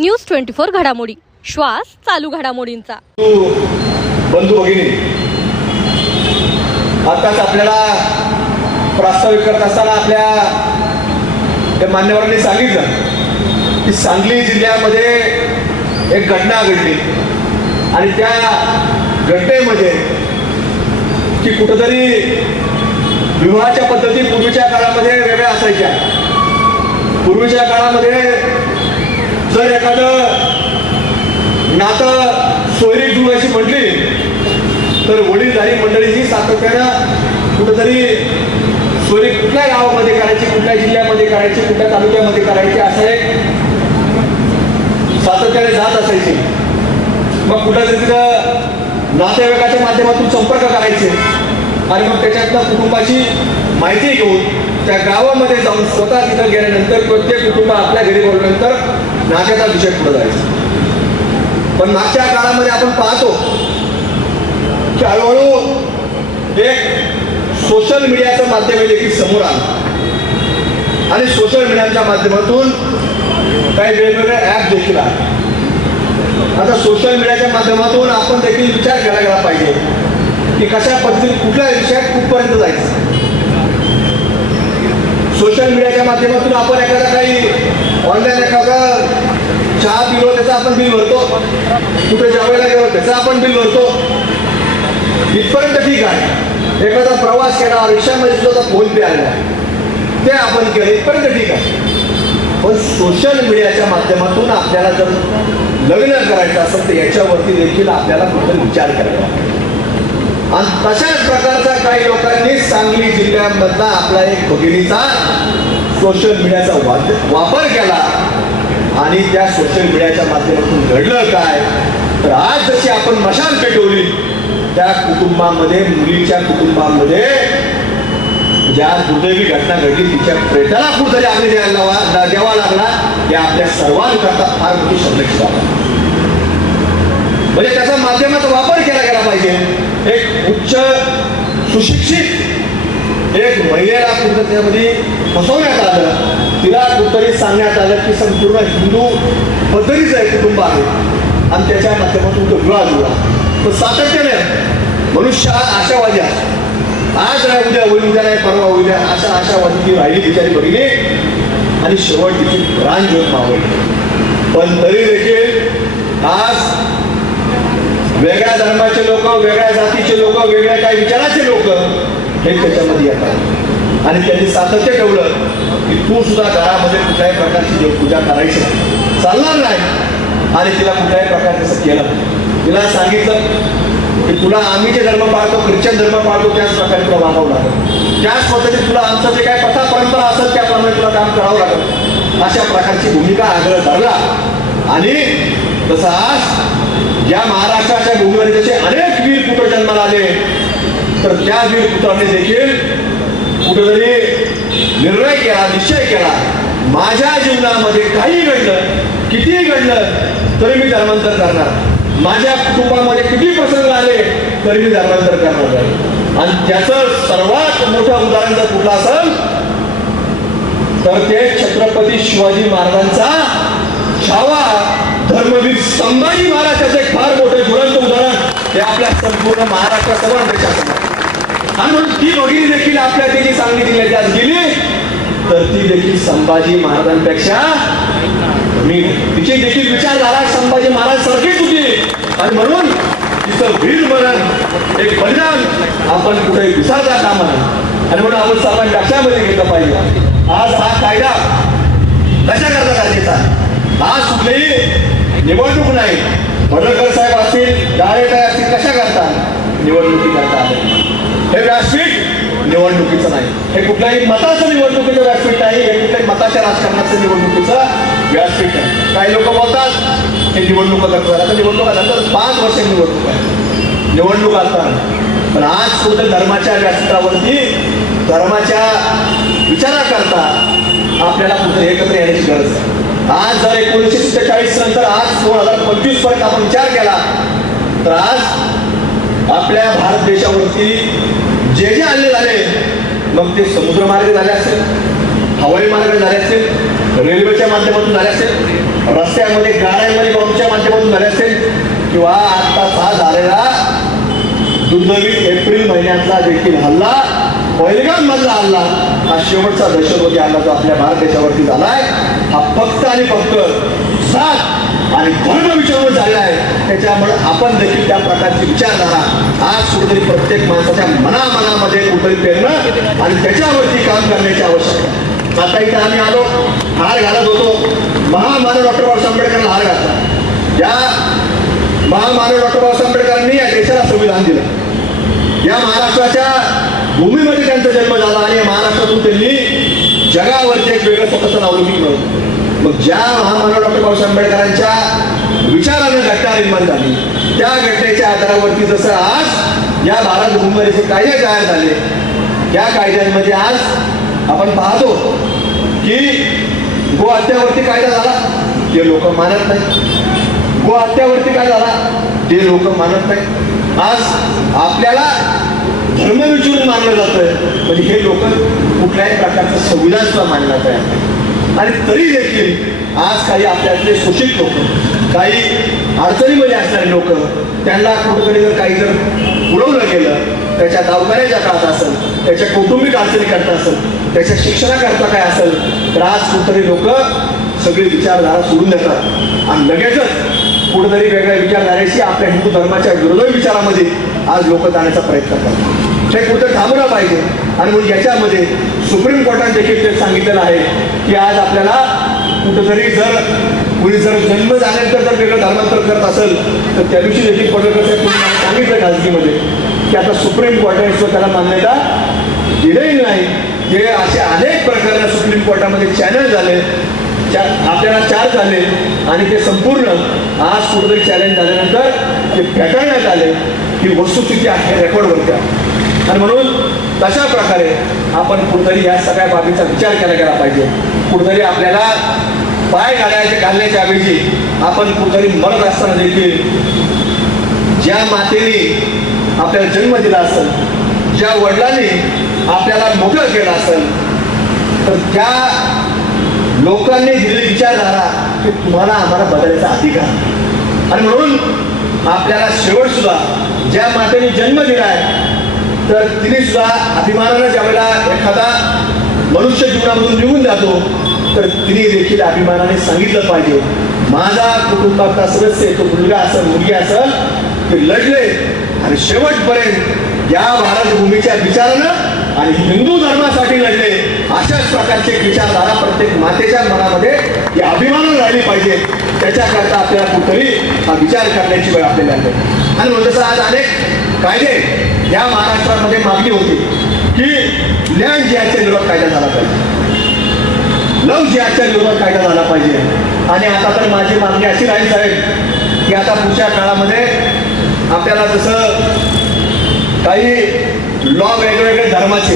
News twenty four घडामोडी. श्वास चालू घडामोडींचा. बंधू भगिनी आताच आपल्याला प्रास्ताविक करत असताना आपल्या त्या मान्यवरांनी सांगितलं की सांगली जिल्ह्यामध्ये एक घटना घडली. आणि त्या घटनेमध्ये की कुठंतरी विवाहाच्या पद्धती पूर्वीच्या काळामध्ये वेगळ्या असायच्या. पूर्वीच्या काळामध्ये जर एखादं नातं सोयरी जुळवायची म्हटली तर वडीलधारी मंडळी ही सातत्यानं कुठंतरी सोयरी कुठल्या गावामध्ये करायची कुठल्या जिल्ह्यामध्ये करायची कुठल्या तालुक्यामध्ये करायची असं एक सातत्याने जात असायची. मग कुठंतरी तिथं नातेवाईकाच्या माध्यमातून संपर्क करायचे आणि मग त्याच्यातनं कुटुंबाची माहिती घेऊन त्या गावामध्ये जाऊन स्वतः तिथं गेल्यानंतर प्रत्येक कुटुंब आपल्या घरी बोलल्यानंतर नात्याचा विषय पुढे जायचा. पण मागच्या काळामध्ये आपण पाहतो की हळूहळू एक सोशल मीडियाचं माध्यम देखील समोर आलं. आणि सोशल मीडियाच्या माध्यमातून काही वेगवेगळे ॲप देखील आहेत आता सोशल मीडियाच्या माध्यमातून आपण देखील विचार केला गेला पाहिजे की कशा पद्धतीने कुठल्या विषयात कुठपर्यंत जायचं. सोशल मीडियाच्या माध्यमातून आपण एखादा काही ऑनलाईन एखादा चहा पिलो त्याचं आपण बिल भरतो. कुठे जेवायला गेलो त्याचं आपण बिल भरतो. इथपर्यंत ठीक आहे. एखादा प्रवास केला रिक्षामध्ये सुद्धा फोन पे आला ते आपण केलं इथपर्यंत ठीक आहे. पण सोशल मीडियाच्या माध्यमातून आपल्याला जर लग्न करायचं असेल तर याच्यावरती देखील आपल्याला कुठं विचार करायला आणि तशाच प्रकारचा काही लोकांनी सांगली जिल्ह्यामधला आपला एक भगिनीचा सोशल मीडियाचा वाद- वापर केला आणि त्या सोशल मीडियाच्या माध्यमातून घडलं काय? तर आज जशी आपण मशाल पेटवली त्या कुटुंबामध्ये मुलीच्या कुटुंबामध्ये ज्या दुर्दैवी घटना घडली तिच्या प्रेताला कुठतरी आम्ही द्यायला वा- द्यावा लागला हे आपल्या सर्वांकरता फार मोठी संरक्षित आहे. म्हणजे त्याचा माध्यमाचा वापर केला गेला पाहिजे. एक उच्च सुशिक्षित एक महिलेला कुठं त्यामध्ये फसवण्यात आलं तिला कुठतरी सांगण्यात आलं की संपूर्ण हिंदू पद्धतीचं एक कुटुंब आहे. आणि त्याच्या माध्यमातून तो विवाह जुळला तर सातत्याने मनुष्य हा आशावादी आहे. आज नाही उद्या होईल उद्या नाही परवा होईल अशा आशावादी ती राहिली बिचारी बघिली आणि शेवट तिची प्राण ज्योत मावळली. पण तरी देखील आज वेगळ्या धर्माचे लोक वेगळ्या जातीचे लोक वेगळ्या काही विचाराचे लोक हे त्याच्यामध्ये येतात. आणि त्यांनी सातत्य ठेवलं की तू सुद्धा घरामध्ये कुठल्याही प्रकारची देवपूजा करायची नाही. चालणार नाही. आणि तिला कुठल्याही प्रकारे असं केलं तिला सांगितलं की तुला आम्ही जे धर्म पाळतो ख्रिश्चन धर्म पाळतो त्याच प्रकारे तुला वागावं लागेल. त्याच पद्धतीने तुला आमचं जे काय कथा परंपरा असेल त्याप्रमाणे तुला काम करावं लागेल. अशा प्रकारची भूमिका आग्रह धरला. आणि तसं आज या महाराष्ट्राच्या भूमीवर जसे अनेक वीर कुठं जन्माला आले तर त्या वीर देखील कुठेतरी निर्णय केला निश्चय केला. माझ्या जीवनामध्ये काही घडलं कितीही घडलं तरी मी धर्मांतर करणार. माझ्या कुटुंबामध्ये किती प्रसंग आले तरी मी धर्मांतर करणार नाही. आणि त्याचं सर्वात मोठं उदाहरण जर कुठलं असेल तर ते छत्रपती शिवाजी महाराजांचा छावा धर्मवीर संभाजी महाराजाचे फार मोठे ज्वलंत उदाहरण हे आपल्या संपूर्ण महाराष्ट्रासमोर देशासमोर. आणि म्हणून ती भगिनी देखील आपल्या तिची सांगली जिल्ह्यात आज गेली. तर ती देखील संभाजी महाराजांपेक्षा मी तिचे देखील विचार झाला संभाजी महाराज सारखीच होती आणि म्हणून तिचं वीर मरण एक बलिदान आपण कुठे विसरता कामा नये. आणि म्हणून आपण सर्वांनी लक्षामध्ये घेतलं पाहिजे. आज हा कायदा कशा करता गरजेचा आज कुठलीही निवडणूक नाही. भडकर साहेब असतील डायरेक्टर असतील कशा करता निवडणुकी करता व्यासपीठ निवडणुकीचं नाही. हे कुठल्याही मताचं निवडणुकीचं व्यासपीठ नाही हे कुठल्याही मताच्या राजकारणाचं निवडणुकीचं व्यासपीठ आहे काही लोक बोलतात हे निवडणूक करतात आता निवडणूक नंतर पाच वर्ष निवडणूक आहे. निवडणूक असतात पण आज सुद्धा धर्माच्या व्यासपीठावरती धर्माच्या विचाराकरता आपल्याला कुठे एकत्र येण्याची गरज आहे. आज जर एकोणीसशे सत्तेचाळीस नंतर आज दोन हजार पंचवीसपर्यंत आपण विचार केला तर आज आपल्या भारत देशावरती जे जे हल्ले झाले मग ते समुद्रमार्गे झाले असेल हवाई मार्ग झाले असेल रेल्वेच्या माध्यमातून झाले असेल रस्त्यामध्ये गाड्यांमध्ये बॉम्बच्या माध्यमातून झाले असेल किंवा आत्ताचा झालेला दुर्दैवी एप्रिल महिन्यातला देखील हल्ला पहिलगाम मधला हल्ला हा शेवटचा दहशतवादी हल्ला जो आपल्या भारत देशावरती झालाय हा फक्त आणि फक्त सात आणि धर्म विचारून झालेला आहे त्याच्यामुळे आपण देखील त्या प्रकारची विचारधारा आज कुठेतरी प्रत्येक माणसाच्या मनामनामध्ये कुठेतरी पेरणं आणि त्याच्यावरती काम करण्याची आवश्यकता आता इथे आम्ही आलो हार घालत होतो. महामानव डॉक्टर बाबासाहेब आंबेडकरला हार घातला. या महामानव डॉक्टर बाबासाहेब आंबेडकरांनी या देशाला संविधान दिलं. या महाराष्ट्राच्या भूमीमध्ये त्यांचा जन्म झाला आणि महाराष्ट्रातून त्यांनी जगावरती एक वेगळं स्वतःचं नावलौकिक मिळवलं मग ज्या महामानव डॉक्टर बाबासाहेब आंबेडकरांच्या विचारानं घटना निर्माण झाली त्या घटनेच्या आधारावरती जसं आज या भारत भूमीमध्ये कायदे तयार झाले त्या कायद्यांमध्ये आज आपण पाहतो की गो हत्यावरती कायदा झाला ते लोक मानत नाही गो हत्यावरती काय झाला ते लोक मानत नाही आज आपल्याला धर्म विचारून मानलं जातं पण हे लोक कुठल्याही प्रकारचं संविधान सुद्धा मानलं तयार आणि तरी देखील आज काही आपल्यातले शोषित लोक काही अडचणीमध्ये असणारे लोक त्यांना कुठेतरी जर काही जर पुरवलं गेलं त्याच्या दवाखान्याच्या काळात असेल त्याच्या कौटुंबिक अडचणी करता असेल त्याच्या शिक्षणाकरता काय असेल तर आज कुठेतरी लोक सगळी विचारधारा सोडून देतात. आणि लगेचच कुठेतरी वेगळ्या विचारधारेशी आपल्या हिंदू धर्माच्या विरोधी विचारामध्ये आज लोक जाण्याचा प्रयत्न करतात. हे कुठं थांबलं पाहिजे? आणि मग याच्यामध्ये सुप्रीम कोर्टाने देखील ते सांगितलेलं आहे की आज आपल्याला कुठंतरी जर कुणी जर जन्म झाल्यानंतर जर वेगळं धर्मांतर करत असेल तर त्या दिवशी देखील पडळकर साहेब सांगितलं खाजगीमध्ये की आता सुप्रीम कोर्टाने स्वतःला त्याला मान्यता दिलेली नाही. जे असे अनेक प्रकरणं सुप्रीम कोर्टामध्ये चॅनल झाले चार आपल्याला चार झाले आणि ते संपूर्ण आज कुठेतरी चॅलेंज झाल्यानंतर ते फेटाळण्यात आले की वस्तुस्थिती आहे रेकॉर्डवरती आणि म्हणून तशा प्रकारे आपण कुठेतरी या सगळ्या बाबीचा विचार केला गेला पाहिजे. कुठेतरी आपल्याला पाय घालायचे घालण्याच्या ऐवजी आपण कुठेतरी मरत असताना देखील ज्या मातेने आपल्याला जन्म दिला असेल ज्या वडिलांनी आपल्याला मोठं केलं असेल तर त्या लोकांनी दिलेली विचारधारा की तुम्हाला आम्हाला बदलायचा अधिकार आणि म्हणून आपल्याला शेवट सुद्धा ज्या मातेने जन्म दिला आहे तर तिने सुद्धा अभिमानानं ज्यावेळेला एखादा मनुष्य जीवनामधून निघून जातो तर तिने देखील अभिमानाने सांगितलं पाहिजे. माझा कुटुंबातला सदस्य तो मुलगा असेल मुलगी असेल ते लढले आणि शेवटपर्यंत या भारतभूमीच्या विचारानं आणि हिंदू धर्मासाठी लढले. अशाच प्रकारचे विचारधारा प्रत्येक मातेच्या मनामध्ये ही अभिमानं राहिली पाहिजे. त्याच्याकरता आपल्याला कुठेतरी हा विचार करण्याची वेळ आपल्याला आहे आणि म्हणून आज अनेक कायदे या महाराष्ट्रामध्ये मागणी होती की लँड जिहाच्या विरोधात कायदा झाला पाहिजे. लव जिहाच्या विरोधात कायदा झाला पाहिजे. आणि आता तर माझी मागणी अशी राहील साहेब की आता पुढच्या काळामध्ये आपल्याला जसं काही लॉ वेगवेगळे धर्माचे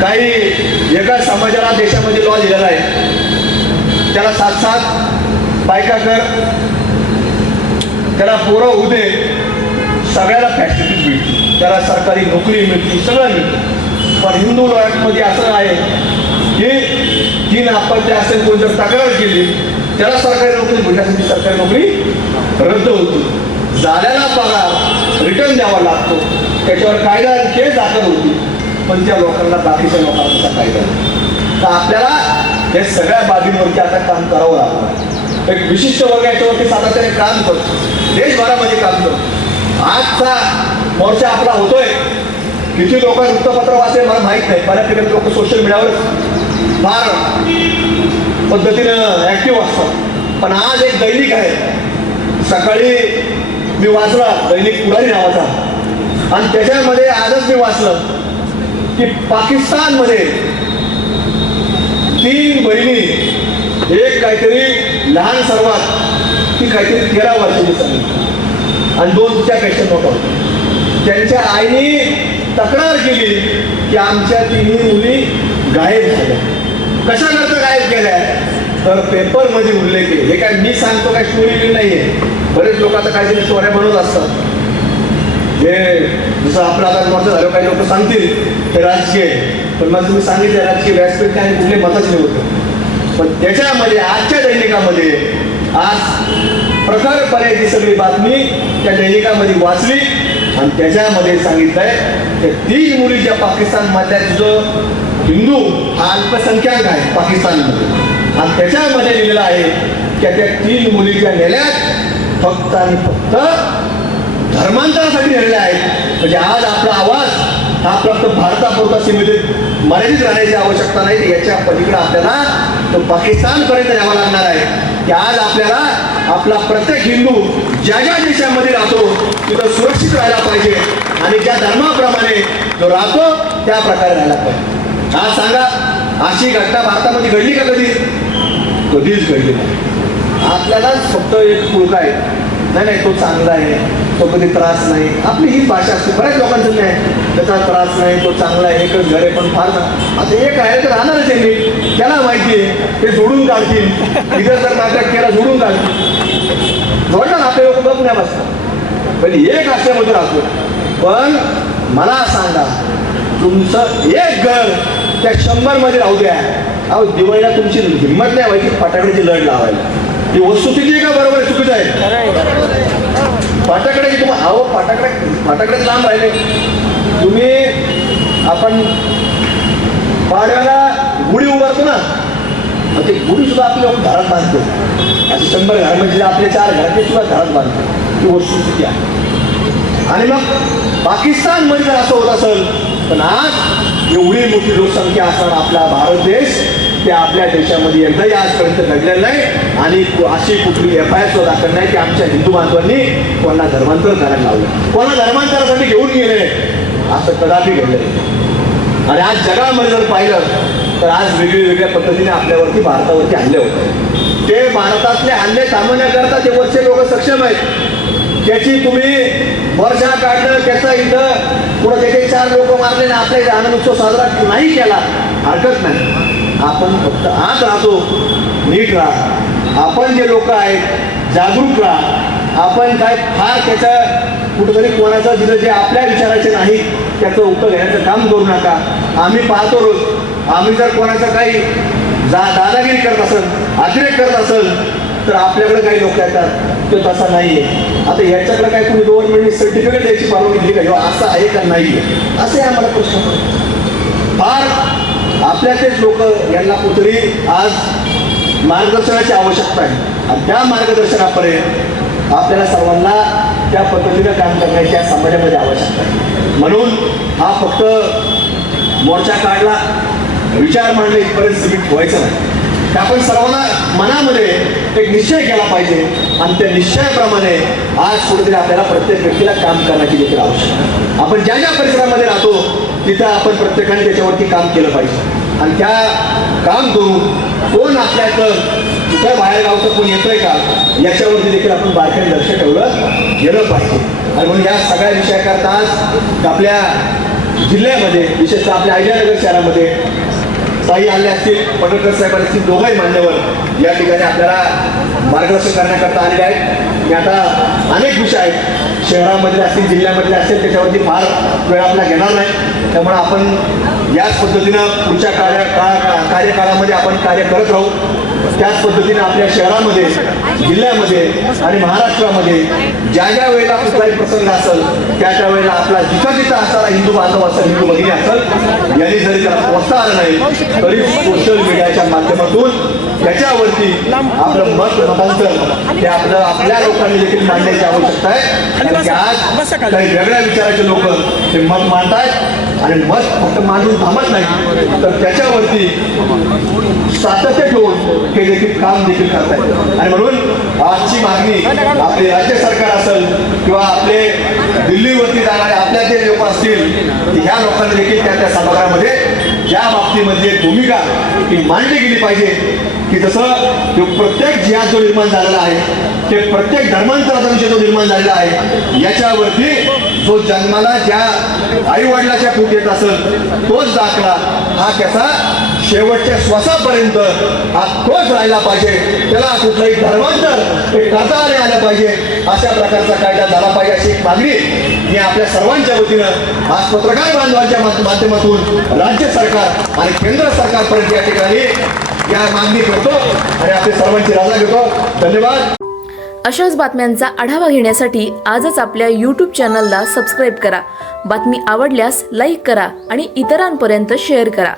काही एका समाजाला देशामध्ये लॉ दिलेला आहे त्याला साथ साथ बायका कर त्याला पोरं होऊ दे सगळ्याला फॅसिलिटीज मिळतील त्याला सरकारी नोकरी मिळते सगळं मिळतं. पण हिंदू लॉयमध्ये असं आहे की तीन अपत्य असेल कोण जर तक्रार केली त्याला सरकारी नोकरी मिळण्यासाठी सरकारी नोकरी रद्द होती. झाल्याला पगार रिटर्न द्यावा लागतो. त्याच्यावर कायदा केस दाखल होती. पण त्या लोकांना बाकीच्या लोकांचा कायदा तर आपल्याला हे सगळ्या बाबींवरती आता काम करावं लागतं एक विशिष्ट वर्ग याच्यावरती सातत्याने काम करतो. देशभरामध्ये काम करतो. आजचा मोर्चा आपला होतोय. किती लोक वृत्तपत्र वाचले मला माहीत नाही. बऱ्यापैकी लोक सोशल मीडियावर फार पद्धतीनं ॲक्टिव्ह असतात. पण आज एक दैनिक आहे. सकाळी मी वाचला दैनिक पुढारी नावाचा. आणि त्याच्यामध्ये आजच मी वाचलं की पाकिस्तानमध्ये तीन बहिणी एक काहीतरी लहान सर्वात ती काहीतरी तेरा वर्षाची झाली आणि दोन तिच्यापेक्षा मोठा होता त्यांच्या आईने तक्रार केली की आमच्या तिन्ही मुली गायब झाल्या. कशा करता गायब केल्या तर पेपरमध्ये उल्लेख आहे. हे काय मी सांगतो काय स्टोरी नाहीये. बरेच लोक आता काहीतरी स्टोऱ्या बनवत असतात. जे जसं आपलं आता मोठं झालं काही लोक सांगतील हे राजकीय पण मग तुम्ही सांगितलं राजकीय व्यासपीठ आणि कुठले मतच नाही होतं पण त्याच्यामध्ये आजच्या दैनिकामध्ये आज प्रखरपणे ती सगळी बातमी त्या दैनिकामध्ये वाचली आणि त्याच्यामध्ये सांगितलंय की तीन मुली ज्या पाकिस्तान मधल्या तुझं हिंदू हा अल्पसंख्याक आहे पाकिस्तानमध्ये. आणि त्याच्यामध्ये लिहिलेलं आहे की त्या तीन मुली ज्या नेल्यात फक्त आणि फक्त धर्मांतरासाठी नेलेल्या आहेत. म्हणजे आज आपला आवाज हा फक्त भारतापुरता सीमित मर्यादित राहण्याची आवश्यकता नाही. याच्या पलीकडे आपल्याला तो पाकिस्तानपर्यंत यावा लागणार आहे. की आज आपल्याला आपला प्रत्येक हिंदू ज्या ज्या देशामध्ये राहतो तिथं सुरक्षित राहायला पाहिजे. आणि ज्या धर्माप्रमाणे जो राहतो त्या प्रकारे राहायला पाहिजे. आज सांगा अशी घटना भारतामध्ये घडली का कधी? कधीच घडली नाही. आपल्याला फक्त एक पुळका आहे. नाही नाही तो चांगला आहे. तो कधी त्रास नाही. आपली ही भाषा असते. बऱ्याच लोकांचं नाही. त्याचा त्रास नाही तो चांगला आहे एकच घर आहे पण फार ना. आता एक आहे तर राहणारच आहे मी. त्याला माहिती आहे. ते जोडून काढतील. इथं जर नाटक केला जोडून काढतील. जोडणार आपले लोक गप नाही बसतात पण एक असल्यामध्ये राहतो. पण मला सांगा तुमचं एक घर त्या शंभरमध्ये राहू द्या. अहो दिवाळीला तुमची हिंमत नाही व्हायची फटाकड्याची लढ लावायला. ही वस्तुस्थिती आहे का? बरोबर आहे चुकीचं आहे. फाटाकडे तुम्हाला हवं फाटाकडे फाटाकडे लांब राहिले. तुम्ही आपण पाडव्याला गुढी उभारतो ना मग ते गुढी सुद्धा आपल्या घरात बांधतो. असे शंभर घर म्हणजे आपले चार घर ते सुद्धा घरात बांधतो. ती वस्तुस्थिती आहे. आणि मग पाकिस्तानमध्ये जर असं होत असेल पण आज एवढी मोठी लोकसंख्या असताना आपला भारत देश ते आपल्या देशामध्ये एकदाही आजपर्यंत घडलेलं नाही. आणि अशी कुठली एफ आय आर सुद्धा दाखल नाही की आमच्या हिंदू बांधवांनी कोणाला धर्मांतर करायला लावलं. कोणाला धर्मांतरासाठी घेऊन गेले. असं कदापि घडलं आणि आज जगामध्ये जर पाहिलं तर आज वेगळ्या पद्धतीने आपल्यावरती भारतावरती हल्ले होते ते भारतातले हल्ले थांबवण्याकरता ते वरचे लोक सक्षम आहेत. त्याची तुम्ही वर्षा काढणं त्याचा इथं पुढे त्याचे चार लोक मारले आणि आपल्या इथे आनंद उत्सव साजरा नाही केला. हरकत नाही. आपण फक्त आत राहतो नीट राहा. आपण जे लोक आहेत जागरूक राहा. आपण काय फार त्याचा कुठंतरी कोणाचं दिलं जे आपल्या विचाराचे नाही त्याचं उत्तर घेण्याचं काम करू नका. आम्ही पाहतो रोज. आम्ही जर कोणाचं काही जा दादागिरी करत असेल अतिरेक करत असेल तर आपल्याकडे काही लोक येतात. तो तसा नाही आहे आता याच्याकडे काय तुम्ही गव्हर्नमेंटने सर्टिफिकेट द्यायची परवानगी दिली का? असं आहे का नाही आहे असे आम्हाला प्रश्न फार आपल्याचेच लोक यांना कुठेतरी आज मार्गदर्शनाची आवश्यकता आहे. आणि त्या मार्गदर्शनापर्यंत आपल्याला सर्वांना त्या पद्धतीनं काम करण्याची या समाजामध्ये आवश्यकता आहे. म्हणून हा फक्त मोर्चा काढला विचार मांडले इथपर्यंत सीमित व्हायचं नाही. ते आपण सर्वांना मनामध्ये एक निश्चय केला पाहिजे. आणि त्या निश्चयाप्रमाणे आज कुठेतरी आपल्याला प्रत्येक व्यक्तीला काम करण्याची देखील आवश्यकता आहे. आपण ज्या ज्या परिसरामध्ये राहतो तिथं आपण प्रत्येकाने त्याच्यावरती काम केलं पाहिजे. आणि त्या काम करून कोण आपल्याचं कुठं बाहेर गावचं कोण येतोय का याच्यावरती देखील आपण बारकाईने लक्ष ठेवलं गेलं पाहिजे. आणि म्हणून या सगळ्या विषयाकरता आज आपल्या जिल्ह्यामध्ये विशेषतः आपल्या अहिल्यानगर शहरामध्ये ताई आले असतील पटोकर साहेब आले असतील दोघंही मान्यवर या ठिकाणी आपल्याला मार्गदर्शन करण्याकरता आलेले आहेत. मी आता अनेक विषय आहेत. शहरामधले असतील जिल्ह्यामधले असतील त्याच्यावरती फार वेळ आपला घेणार नाही. त्यामुळे आपण याच पद्धतीनं पुढच्या कार्य का- कार्यकाळामध्ये आपण कार्य करत राहू. त्याच पद्धतीने आपल्या शहरामध्ये जिल्ह्यामध्ये आणि महाराष्ट्रामध्ये ज्या ज्या वेळेला कुठलाही प्रसंग असेल त्या त्या वेळेला आपला जिथं जिथं असणारा हिंदू बांधव असेल हिंदू भगिनी असेल यांनी जरी त्याला पोचता आलं नाही तरी सोशल मीडियाच्या माध्यमातून त्याच्यावरती आपलं मत मतांतर हे आपलं आपल्या लोकांनी देखील मांडण्याची आवश्यकता आहे. कारण की आज काही वेगळ्या विचाराचे लोक ते मत मांडतायत आणि मत फक्त मांडून थांबत नाही तर त्याच्यावरती सातत्य ठेवून हे देखील काम देखील करतायत. आणि म्हणून आजची मागणी आपले राज्य सरकार असेल किंवा आपले दिल्लीवरती जाणारे आपल्या जे लोक असतील ह्या लोकांनी देखील त्या त्या सभागृहामध्ये ज्या बाबतीमध्ये भूमिका ती मांडली गेली पाहिजे की जसं जो प्रत्येक जिहाद जो निर्माण झालेला आहे ते प्रत्येक धर्मांतराचा जो निर्माण झालेला आहे याच्यावरती जो जन्माला ज्या आईवडिलाच्या वडिलाच्या येत असेल तोच दाखला हा त्याचा शेवटच्या श्वासापर्यंत हा तोच राहिला पाहिजे. त्याला कुठलंही धर्मांतर हे करता आले आलं पाहिजे. अशा प्रकारचा कायदा झाला पाहिजे अशी एक मागणी मी आपल्या सर्वांच्या वतीनं आज पत्रकार बांधवांच्या माध्यमातून राज्य सरकार आणि केंद्र सरकारपर्यंत या ठिकाणी या मागणी करतो आणि आपल्या सर्वांची राजा घेतो. धन्यवाद. अशाच बातम्यांचा आढावा घेण्यासाठी आजच आपल्या यूट्यूब चॅनलला सबस्क्राईब करा. बातमी आवडल्यास लाईक करा आणि इतरांपर्यंत शेअर करा.